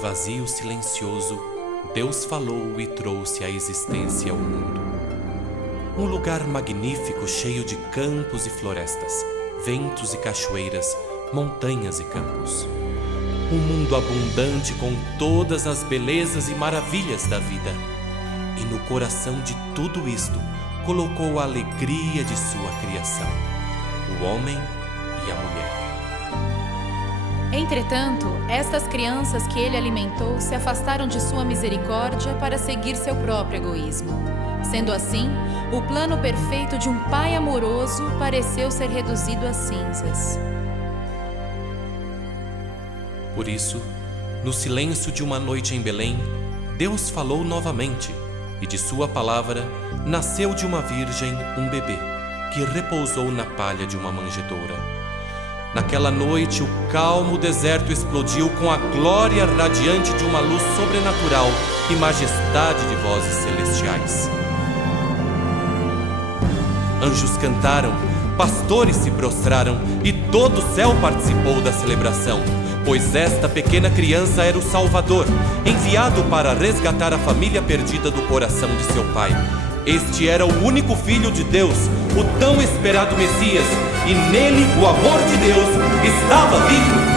vazio silencioso, Deus falou e trouxe à existência o mundo. Um lugar magnífico cheio de campos e florestas, ventos e cachoeiras, montanhas e campos. Um mundo abundante com todas as belezas e maravilhas da vida. E no coração de tudo isto, colocou a alegria de sua criação, o homem e a mulher. Entretanto, estas crianças que ele alimentou se afastaram de sua misericórdia para seguir seu próprio egoísmo. Sendo assim, o plano perfeito de um pai amoroso pareceu ser reduzido a cinzas. Por isso, no silêncio de uma noite em Belém, Deus falou novamente, e de sua palavra nasceu de uma virgem um bebê, que repousou na palha de uma manjedoura. Naquela noite, o calmo deserto explodiu com a glória radiante de uma luz sobrenatural e majestade de vozes celestiais. Anjos cantaram, pastores se prostraram e todo o céu participou da celebração, pois esta pequena criança era o Salvador, enviado para resgatar a família perdida do coração de seu pai. Este era o único Filho de Deus, o tão esperado Messias, e nele o amor de Deus estava vivo.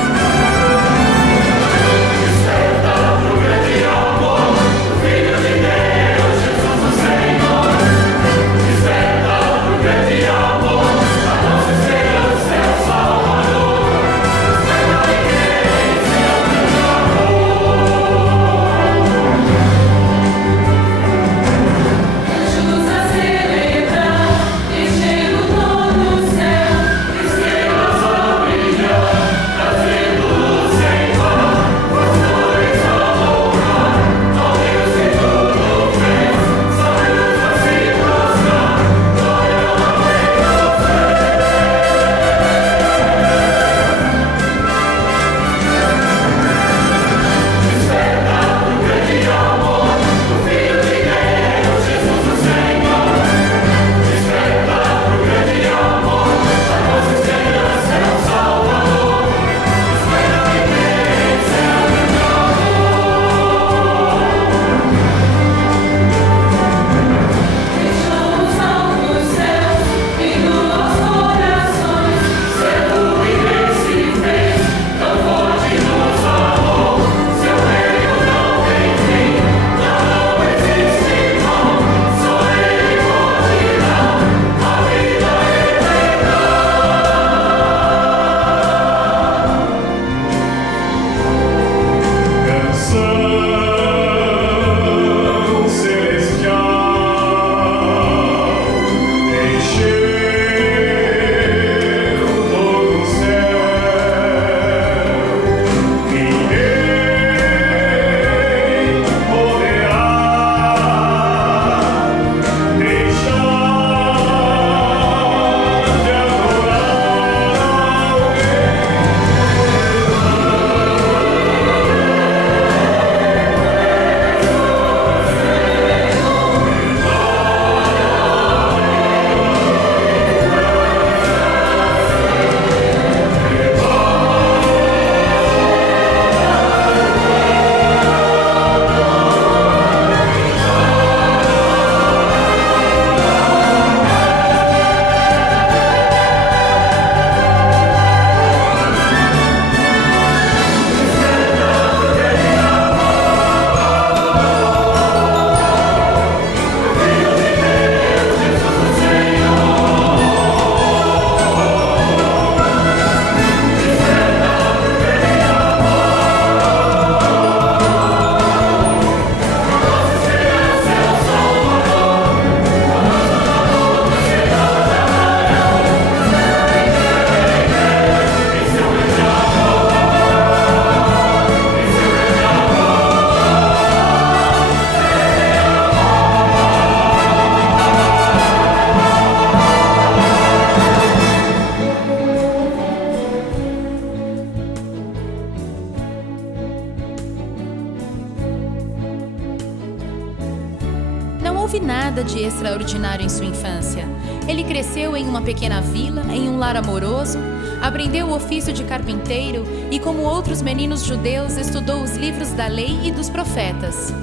houve nada de extraordinário em sua infância. Ele cresceu em uma pequena vila, em um lar amoroso, Aprendeu o ofício de carpinteiro e, como outros meninos judeus, estudou os livros da lei e dos profetas.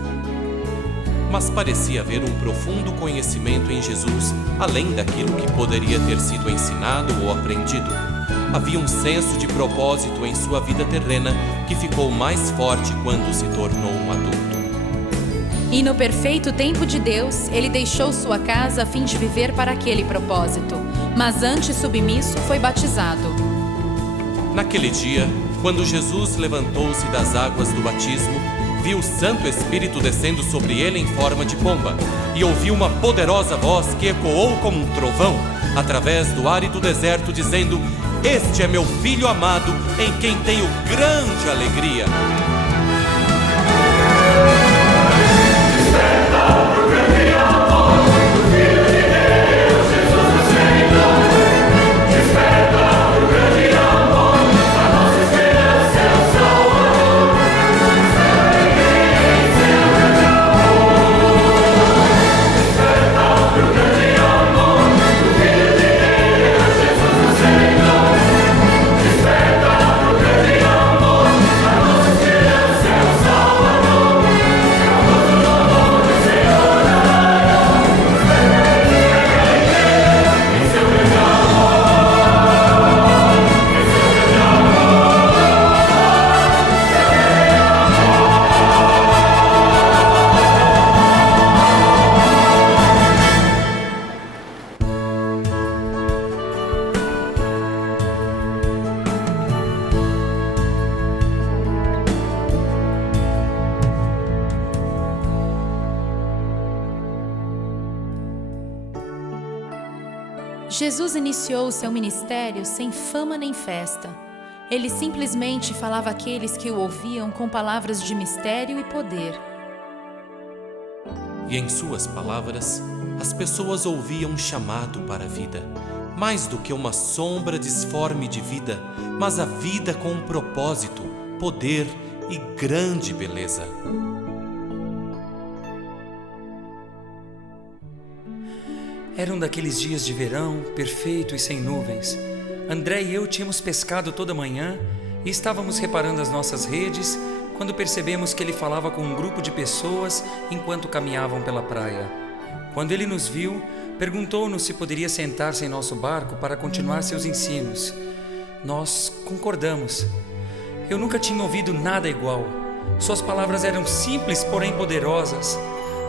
Mas parecia haver um profundo conhecimento em Jesus, além daquilo que poderia ter sido ensinado ou aprendido. Havia um senso de propósito em sua vida terrena que ficou mais forte quando se tornou um adulto. E no perfeito tempo de Deus, ele deixou sua casa a fim de viver para aquele propósito, mas antes submisso foi batizado. Naquele dia, quando Jesus levantou-se das águas do batismo, viu o Santo Espírito descendo sobre ele em forma de pomba, e ouviu uma poderosa voz que ecoou como um trovão, através do árido deserto, dizendo: "Este é meu Filho amado, em quem tenho grande alegria." Jesus iniciou seu ministério sem fama nem festa. Ele simplesmente falava àqueles que o ouviam com palavras de mistério e poder. E em suas palavras, as pessoas ouviam um chamado para a vida, mais do que uma sombra disforme de vida, mas a vida com um propósito, poder e grande beleza. Era um daqueles dias de verão, perfeito e sem nuvens. André e eu tínhamos pescado toda manhã e estávamos reparando as nossas redes quando percebemos que ele falava com um grupo de pessoas enquanto caminhavam pela praia. Quando ele nos viu, perguntou-nos se poderia sentar-se em nosso barco para continuar seus ensinos. Nós concordamos. Eu nunca tinha ouvido nada igual. Suas palavras eram simples, porém poderosas.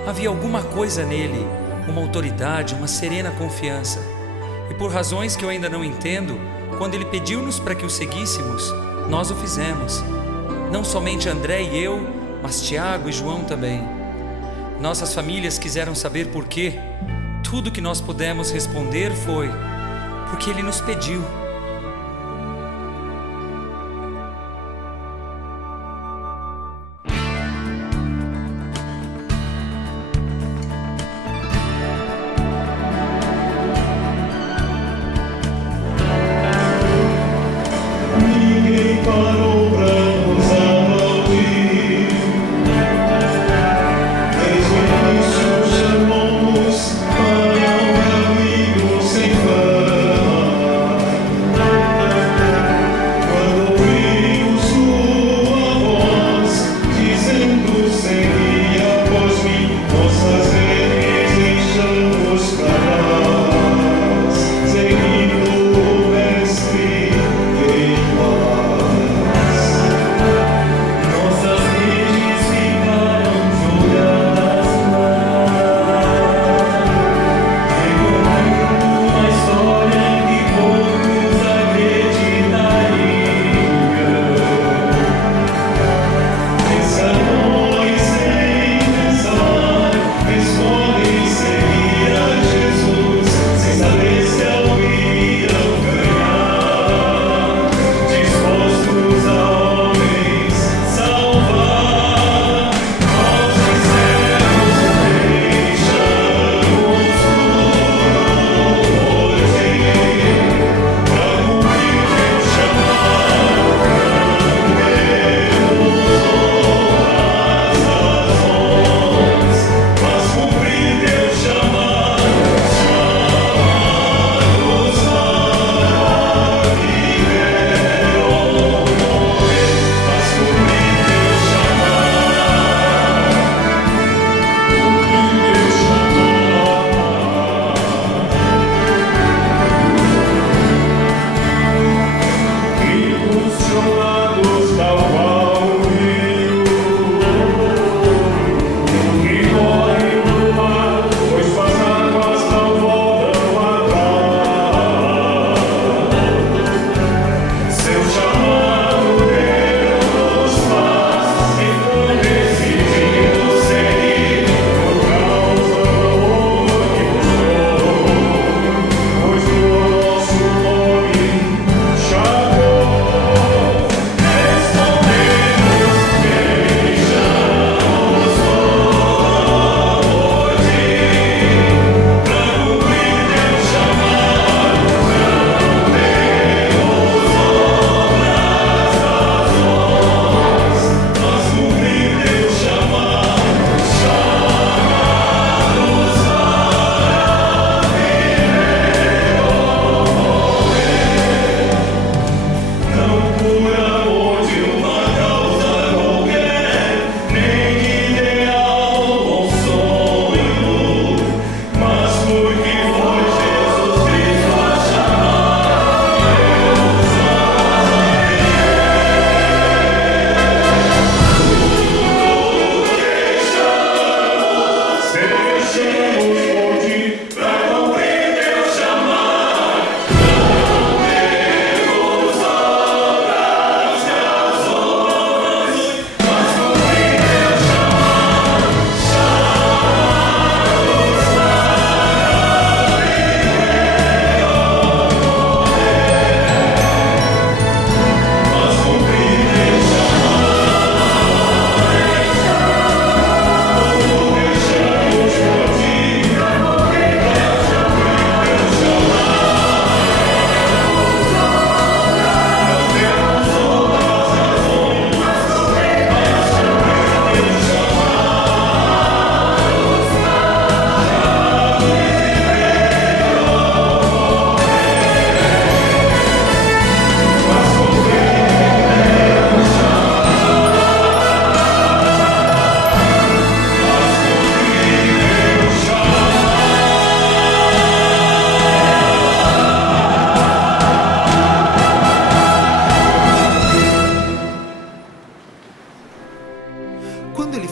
Havia alguma coisa nele, uma autoridade, uma serena confiança. E por razões que eu ainda não entendo, quando ele pediu-nos para que o seguíssemos, nós o fizemos. Não somente André e eu, mas Tiago e João também. Nossas famílias quiseram saber por quê. Tudo que nós pudemos responder foi: porque ele nos pediu.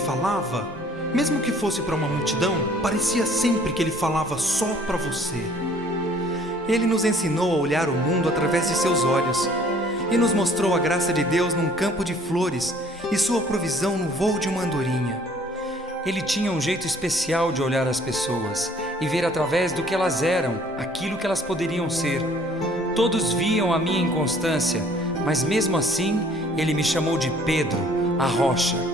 falava, mesmo que fosse para uma multidão, parecia sempre que ele falava só para você. Ele nos ensinou a olhar o mundo através de seus olhos e nos mostrou a graça de Deus num campo de flores e sua provisão no voo de uma andorinha. Ele tinha um jeito especial de olhar as pessoas e ver através do que elas eram, aquilo que elas poderiam ser. Todos viam a minha inconstância, mas mesmo assim, ele me chamou de Pedro, a rocha.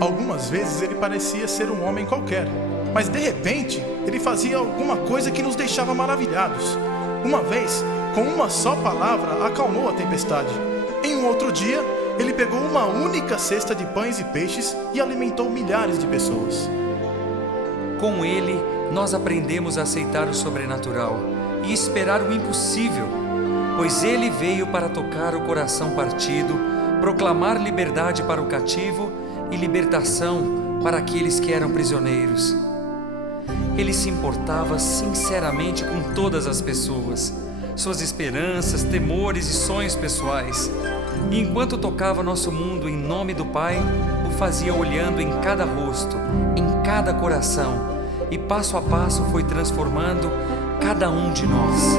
Algumas vezes ele parecia ser um homem qualquer, mas de repente ele fazia alguma coisa que nos deixava maravilhados. Uma vez, com uma só palavra, acalmou a tempestade. Em um outro dia, ele pegou uma única cesta de pães e peixes e alimentou milhares de pessoas. Com ele, nós aprendemos a aceitar o sobrenatural e esperar o impossível, pois ele veio para tocar o coração partido, proclamar liberdade para o cativo e libertação para aqueles que eram prisioneiros. Ele se importava sinceramente com todas as pessoas, suas esperanças, temores e sonhos pessoais. E enquanto tocava nosso mundo em nome do Pai, o fazia olhando em cada rosto, em cada coração, e passo a passo foi transformando cada um de nós.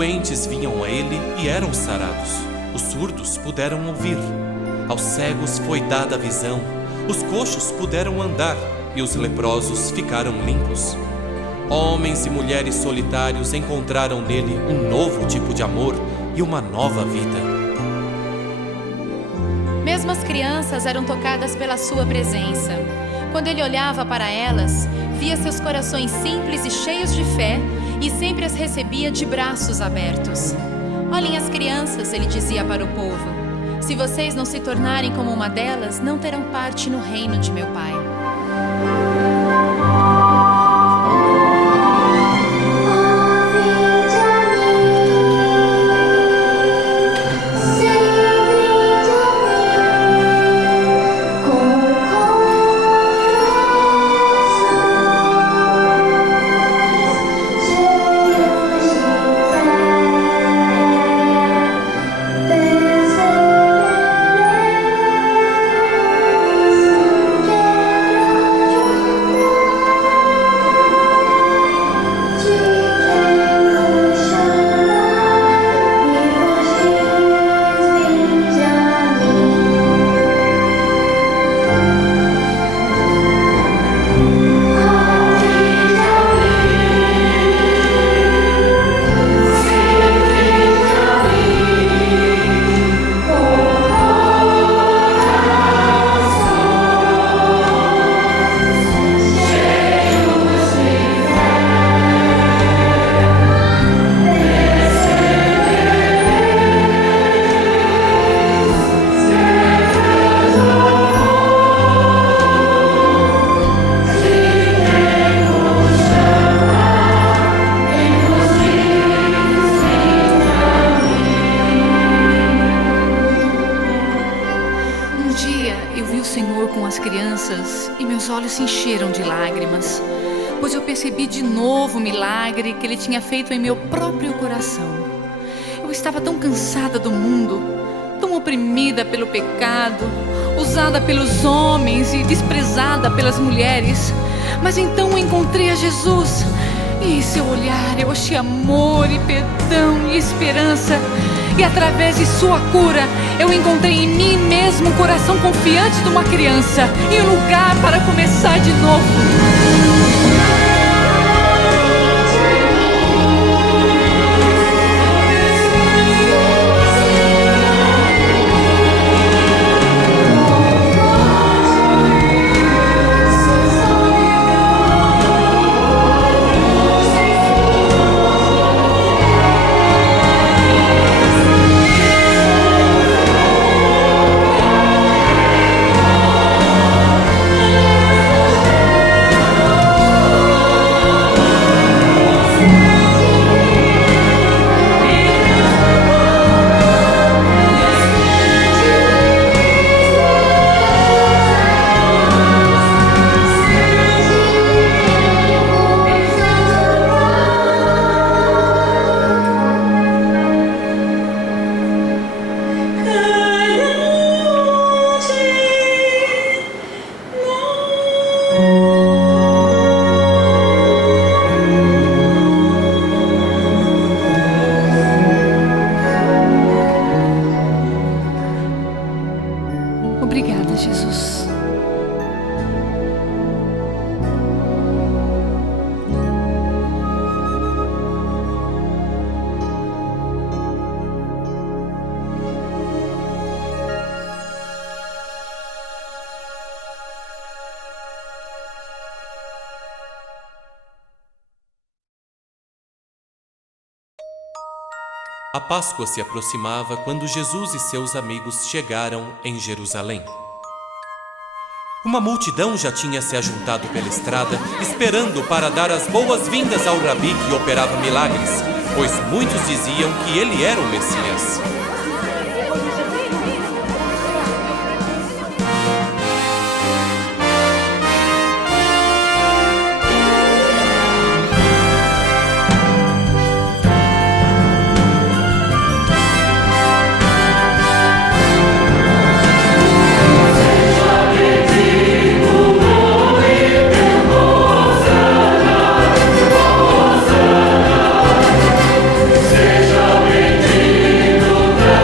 doentes vinham a ele e eram sarados. Os surdos puderam ouvir. Aos cegos foi dada a visão. Os coxos puderam andar e os leprosos ficaram limpos. Homens e mulheres solitários encontraram nele um novo tipo de amor e uma nova vida. Mesmo as crianças eram tocadas pela sua presença. Quando ele olhava para elas, via seus corações simples e cheios de fé e sempre as recebia de braços abertos. Olhem as crianças, ele dizia para o povo. Se vocês não se tornarem como uma delas, não terão parte no reino de meu Pai. olhos se encheram de lágrimas, pois eu percebi de novo o milagre que Ele tinha feito em meu próprio coração. Eu estava tão cansada do mundo, tão oprimida pelo pecado, usada pelos homens e desprezada pelas mulheres. Mas então eu encontrei a Jesus, e em seu olhar eu achei amor e perdão e esperança. E através de sua cura, eu encontrei em mim mesmo um coração confiante de uma criança e um lugar para começar de novo. Obrigada, Jesus. A Páscoa se aproximava quando Jesus e seus amigos chegaram em Jerusalém. Uma multidão já tinha se ajuntado pela estrada, esperando para dar as boas-vindas ao Rabi que operava milagres, pois muitos diziam que ele era o Messias. Seja bendito.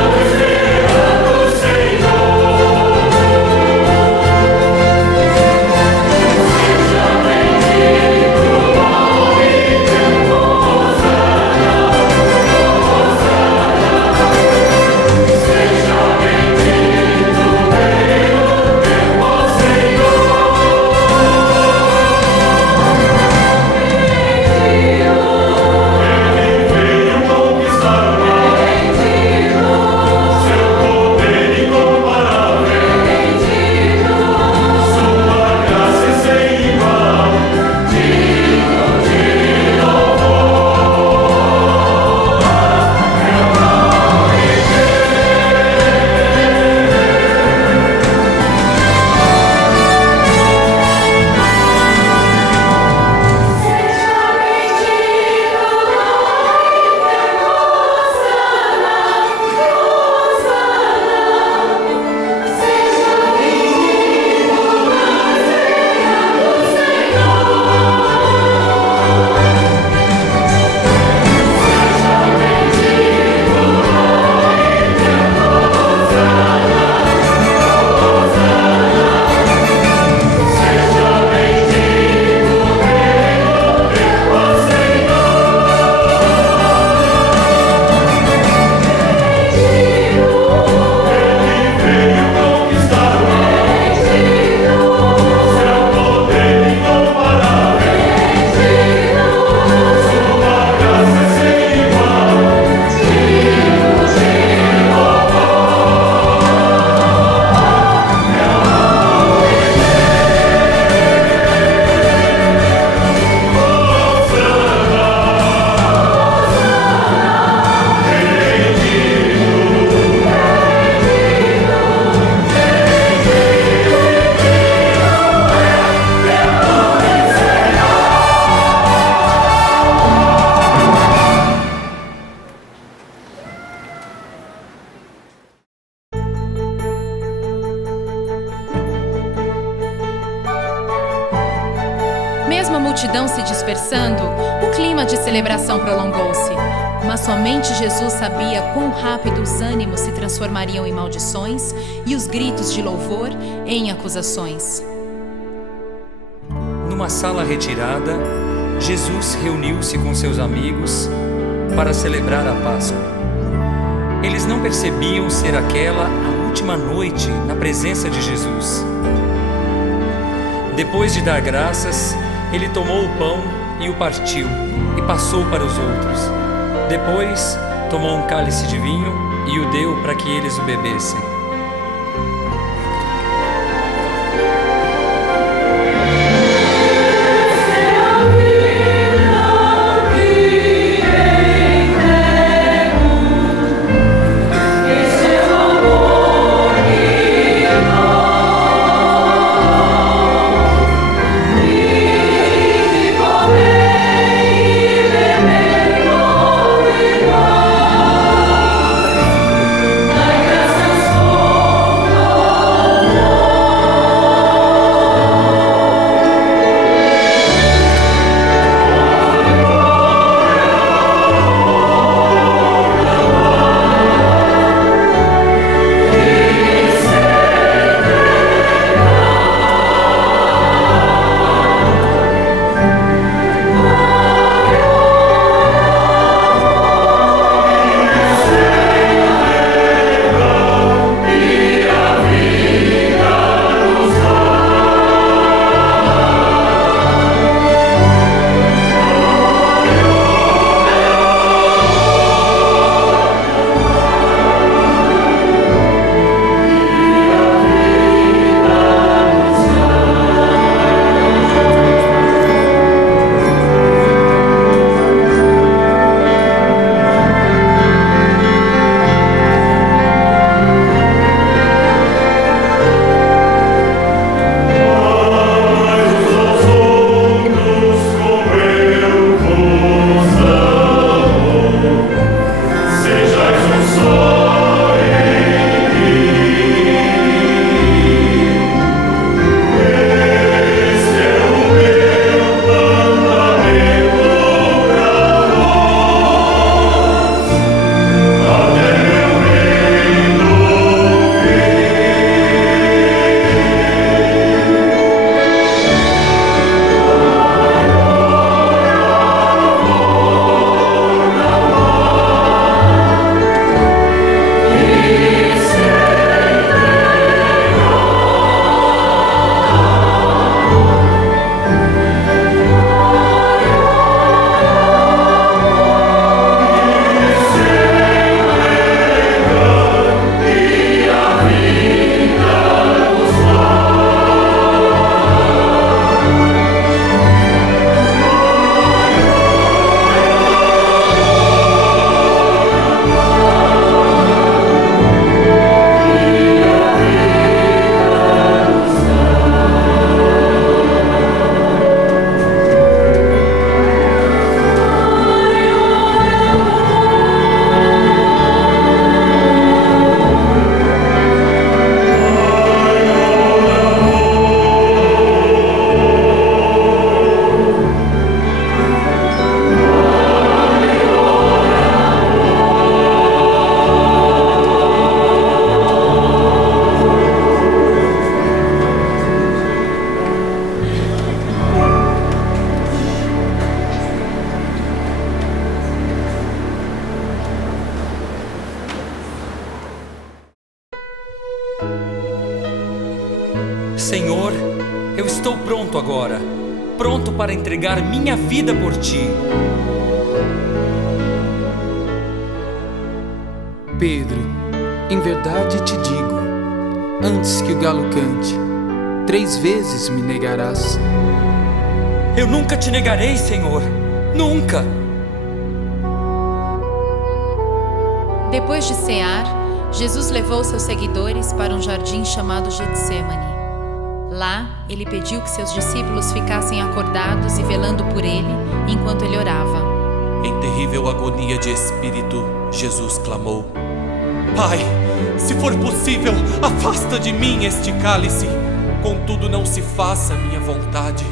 multidão se dispersando, o clima de celebração prolongou-se. Mas somente Jesus sabia quão rápido os ânimos se transformariam em maldições e os gritos de louvor em acusações. Numa sala retirada, Jesus reuniu-se com seus amigos para celebrar a Páscoa. Eles não percebiam ser aquela a última noite na presença de Jesus. Depois de dar graças, ele tomou o pão e o partiu e passou para os outros. Depois, tomou um cálice de vinho e o deu para que eles o bebessem. Senhor, eu estou pronto agora, pronto para entregar minha vida por Ti. Pedro, em verdade te digo, antes que o galo cante, 3 vezes me negarás. Eu nunca te negarei, Senhor, nunca! Depois de cear, Jesus levou seus seguidores para um jardim chamado Getsêmani. Lá, ele pediu que seus discípulos ficassem acordados e velando por ele, enquanto ele orava. Em terrível agonia de espírito, Jesus clamou: Pai, se for possível, afasta de mim este cálice. Contudo, não se faça a minha vontade,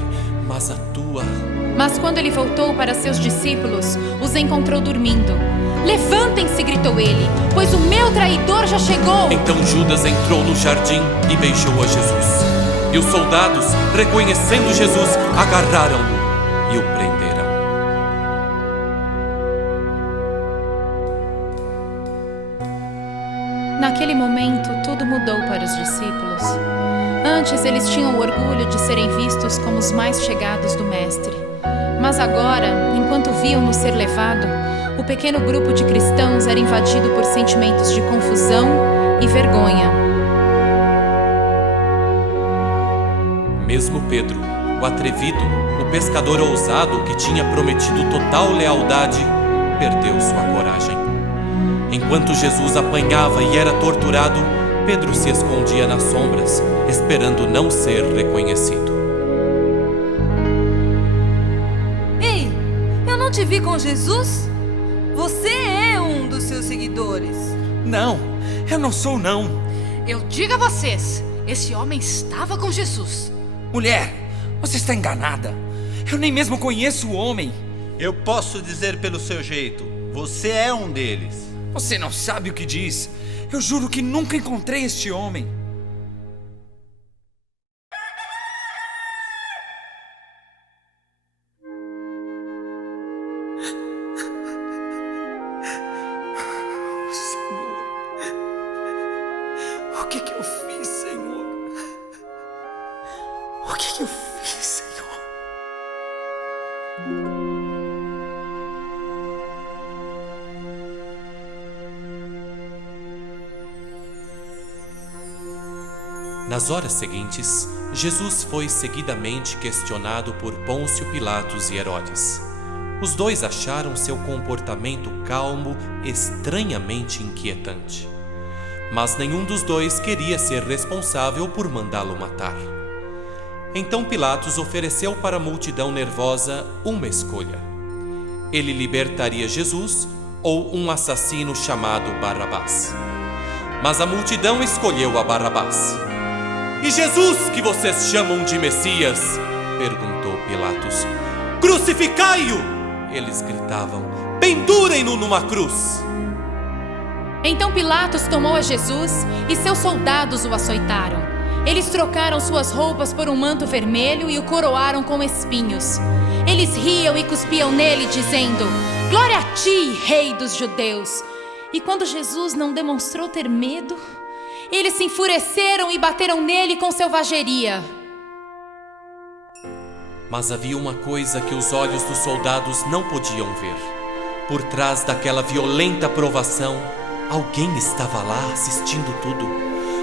mas a tua. Mas quando ele voltou para seus discípulos, os encontrou dormindo. Levantem-se, gritou ele, pois o meu traidor já chegou. Então Judas entrou no jardim e beijou a Jesus. E os soldados, reconhecendo Jesus, agarraram-no e o prenderam. Naquele momento, tudo mudou para os discípulos. Antes, eles tinham o orgulho de serem vistos como os mais chegados do Mestre. Mas agora, enquanto viam-no ser levado, o pequeno grupo de cristãos era invadido por sentimentos de confusão e vergonha. Mesmo Pedro, o atrevido, o pescador ousado que tinha prometido total lealdade, perdeu sua coragem. Enquanto Jesus apanhava e era torturado, Pedro se escondia nas sombras, esperando não ser reconhecido. Ei, eu não te vi com Jesus? Você é um dos seus seguidores. Não, eu não sou não. Eu digo a vocês, esse homem estava com Jesus. Mulher, você está enganada. Eu nem mesmo conheço o homem. Eu posso dizer pelo seu jeito, você é um deles. Você não sabe o que diz. Eu juro que nunca encontrei este homem. Senhor, o que eu fiz, Senhor? O que eu fiz, Senhor? Nas horas seguintes, Jesus foi seguidamente questionado por Pôncio Pilatos e Herodes. Os dois acharam seu comportamento calmo estranhamente inquietante. Mas nenhum dos dois queria ser responsável por mandá-lo matar. Então Pilatos ofereceu para a multidão nervosa uma escolha. Ele libertaria Jesus ou um assassino chamado Barrabás. Mas a multidão escolheu a Barrabás. E Jesus, que vocês chamam de Messias? Perguntou Pilatos. Crucificai-o! Eles gritavam. Pendurem-no numa cruz! Então Pilatos tomou a Jesus e seus soldados o açoitaram. Eles trocaram suas roupas por um manto vermelho e o coroaram com espinhos. Eles riam e cuspiam nele, dizendo: Glória a ti, Rei dos Judeus! E quando Jesus não demonstrou ter medo, eles se enfureceram e bateram nele com selvageria. Mas havia uma coisa que os olhos dos soldados não podiam ver. Por trás daquela violenta provação, alguém estava lá assistindo tudo.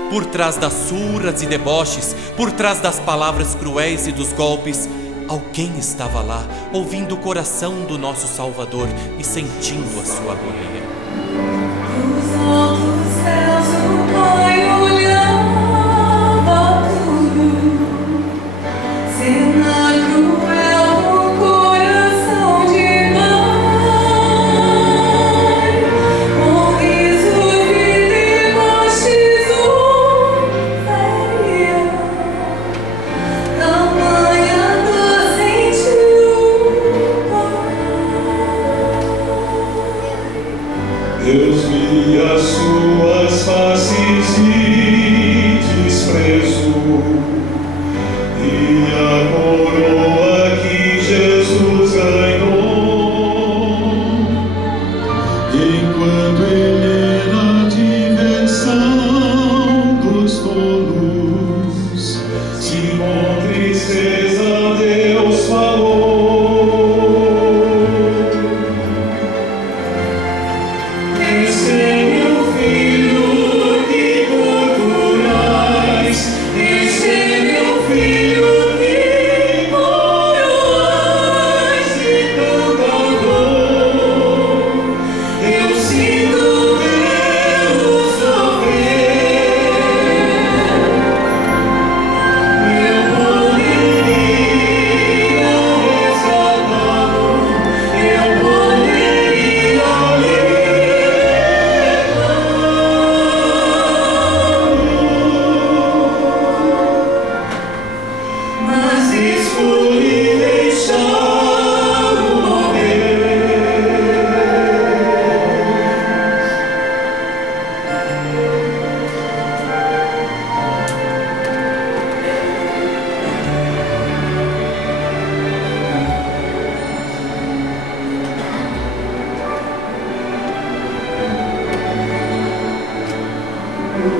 Por trás das surras e deboches, por trás das palavras cruéis e dos golpes, alguém estava lá, ouvindo o coração do nosso Salvador e sentindo a sua agonia. Os altos céus, o Pai olhava tudo, cena cruel no coração de mãe, com risos e deboches o feria, tamanha dor sentiu o Pai. Deus via suas faces de desprezo e a coroa que Jesus ganhou, enquanto ele na diversão dos tolos, se com tristeza Deus falou. Esse é meu filho que torturais, esse é meu filho que coroais de tanta dor. Eu sinto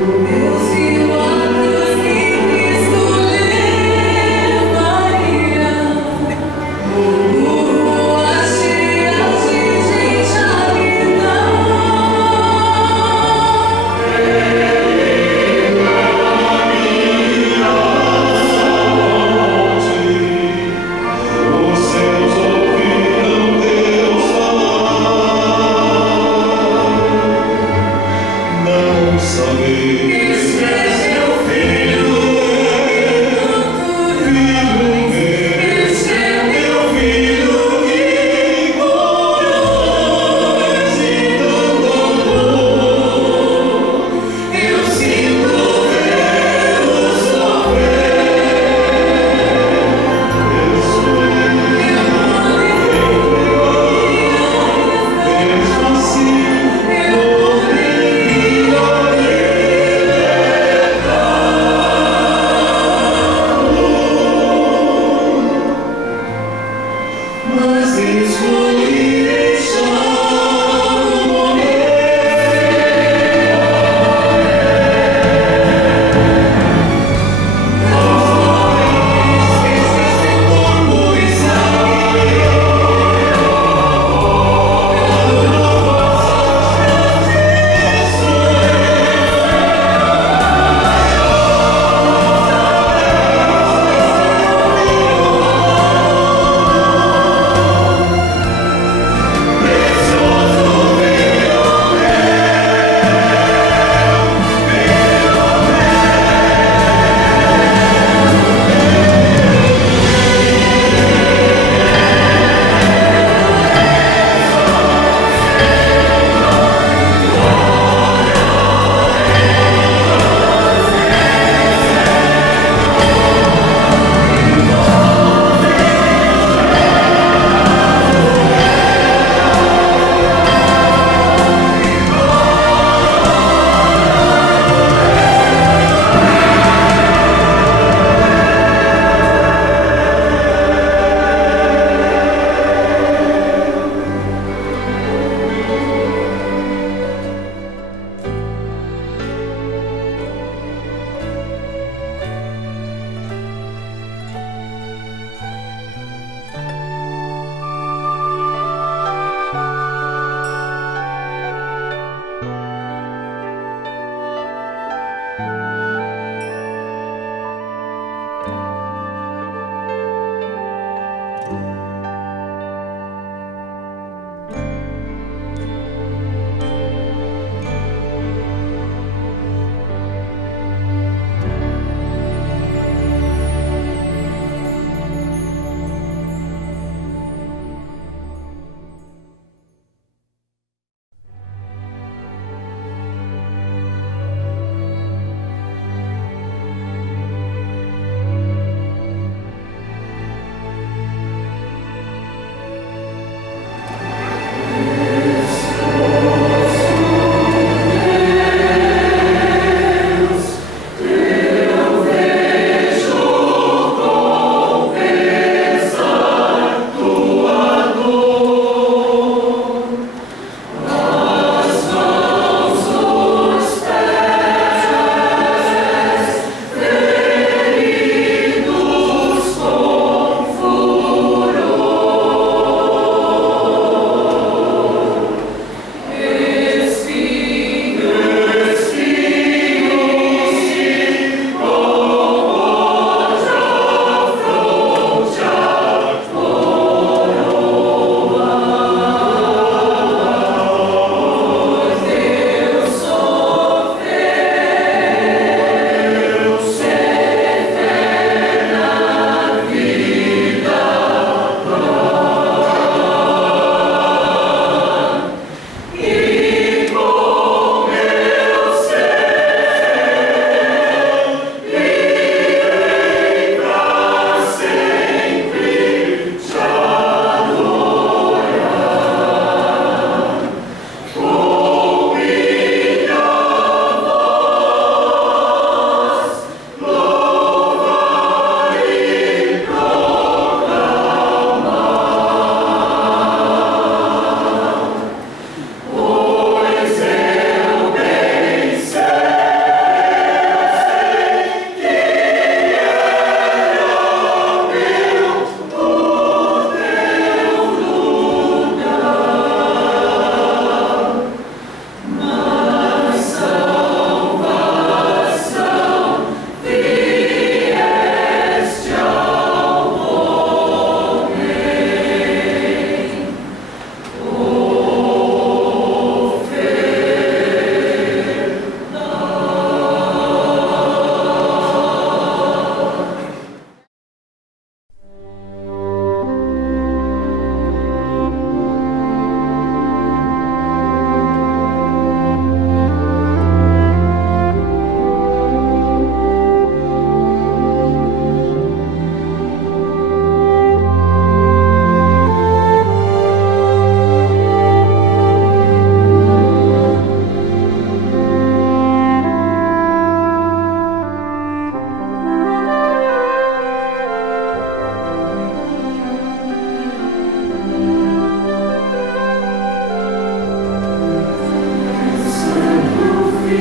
Saber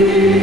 Foi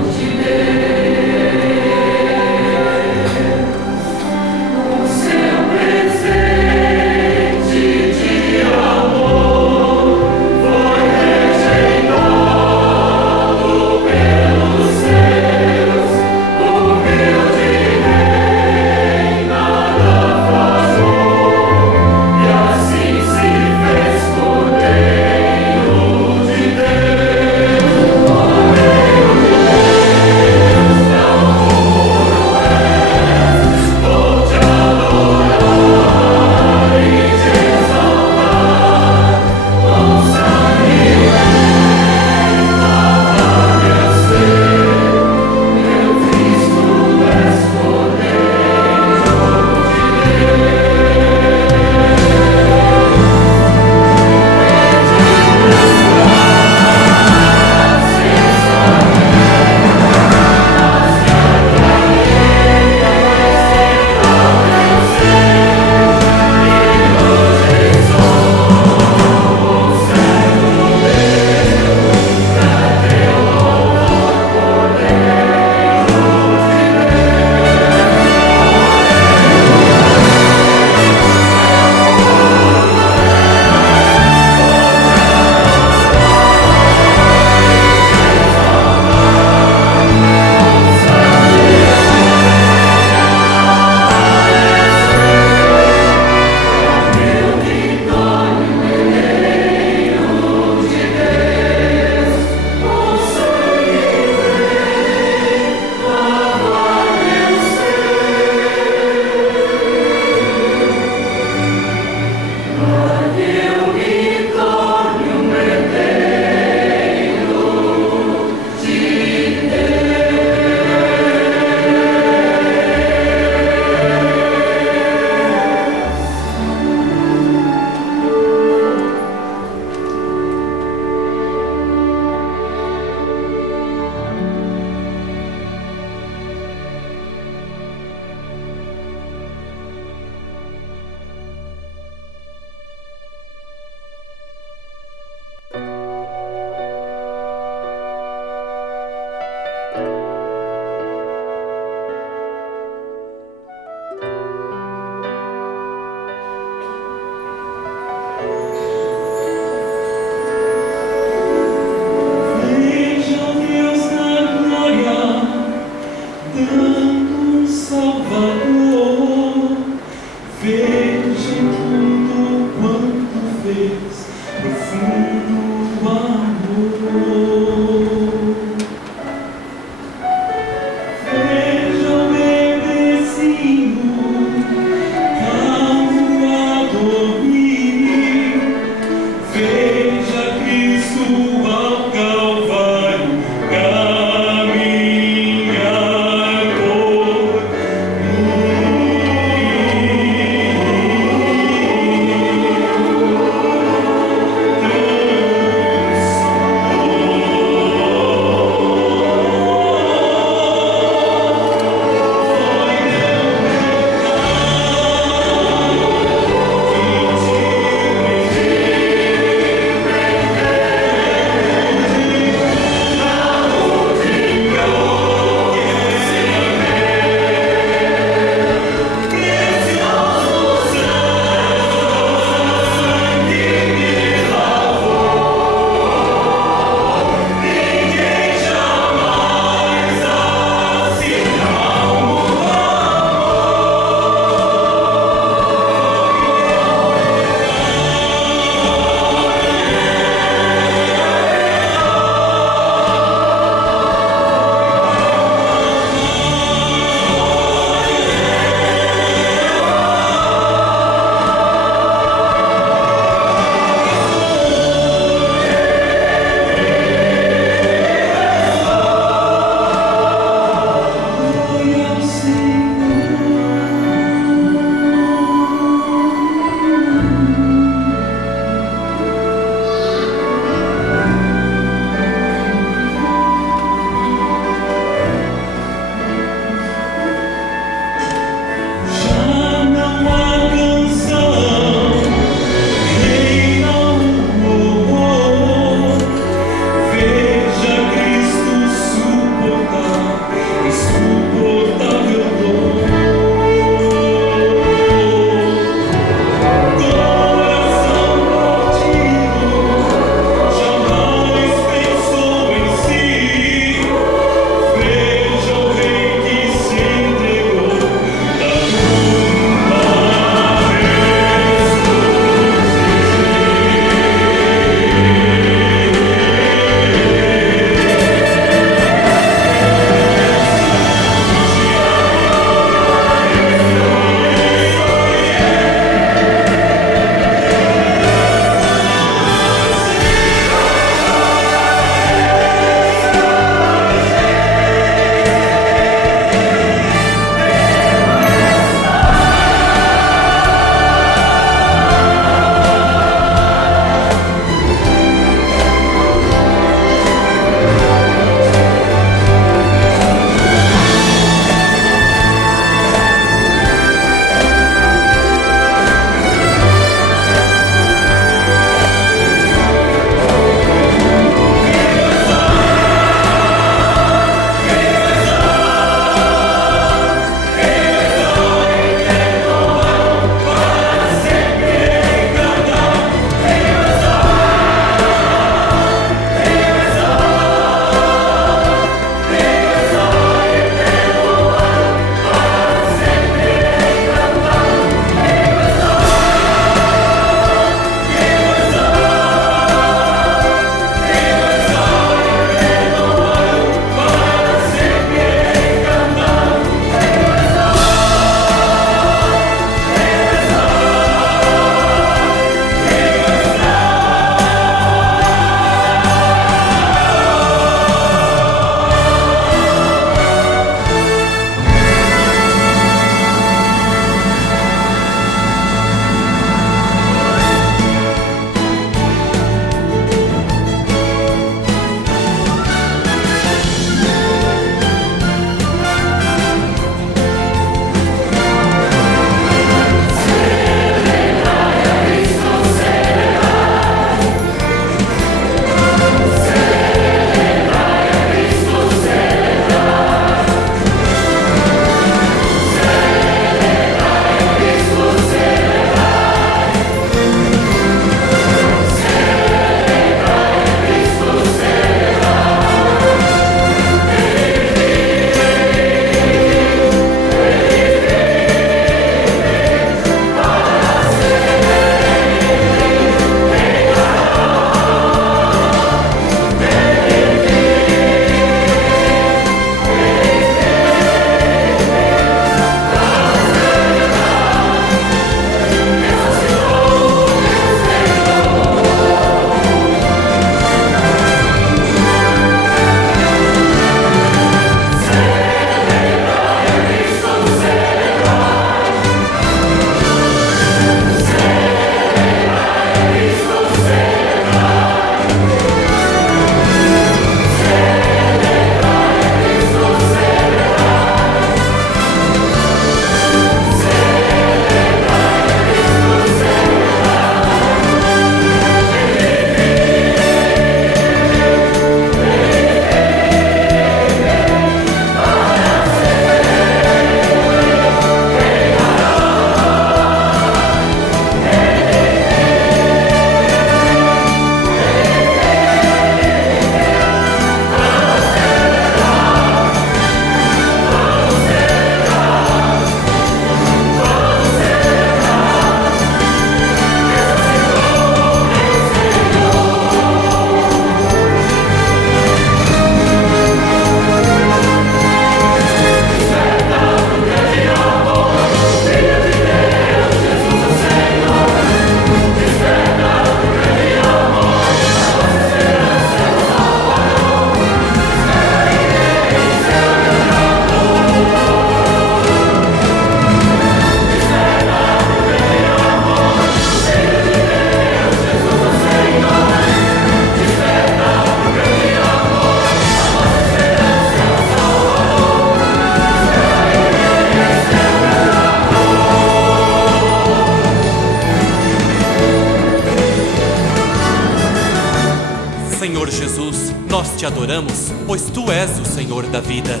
Senhor Jesus, nós te adoramos, pois tu és o Senhor da vida.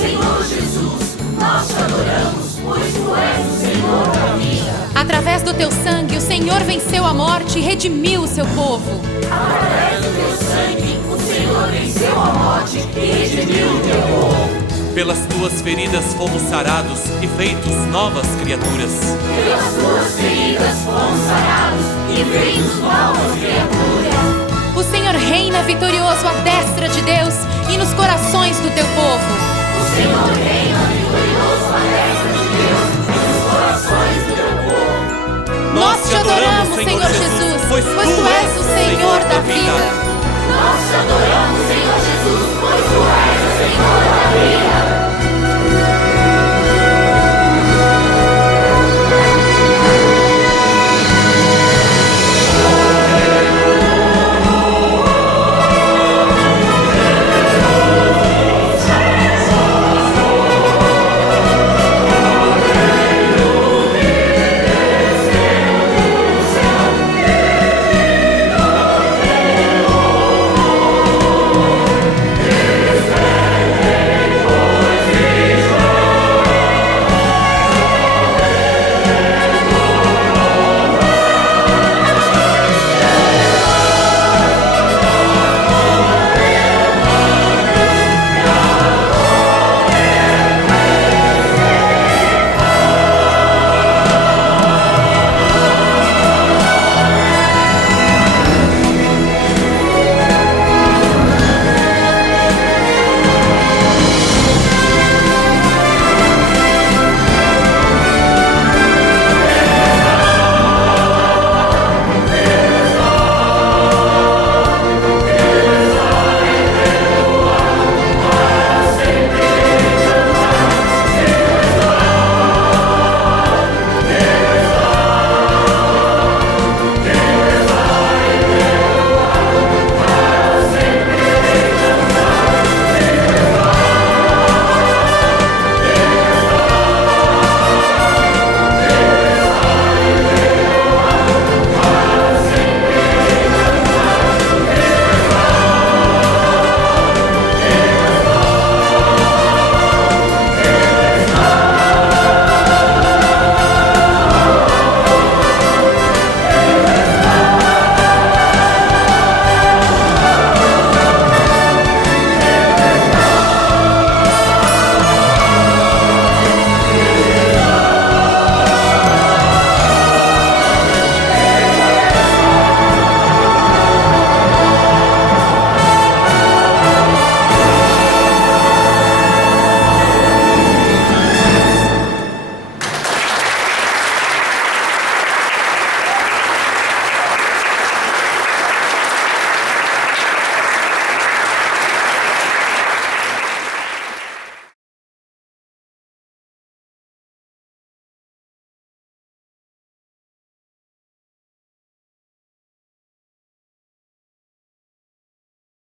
Senhor Jesus, nós te adoramos, pois tu és o Senhor da vida. Através do teu sangue, o Senhor venceu a morte e redimiu o seu povo. Através do teu sangue, o Senhor venceu a morte e redimiu o teu povo. Pelas tuas feridas fomos sarados e feitos novas criaturas. Pelas tuas feridas fomos sarados e feitos novas criaturas. O Senhor reina vitorioso à destra de Deus e nos corações do teu povo. O Senhor reina vitorioso à destra de Deus e nos corações do teu povo. Nós te adoramos, Senhor Jesus, pois tu és o Senhor da vida. Nós te adoramos, Senhor Jesus, pois tu és o Senhor da vida.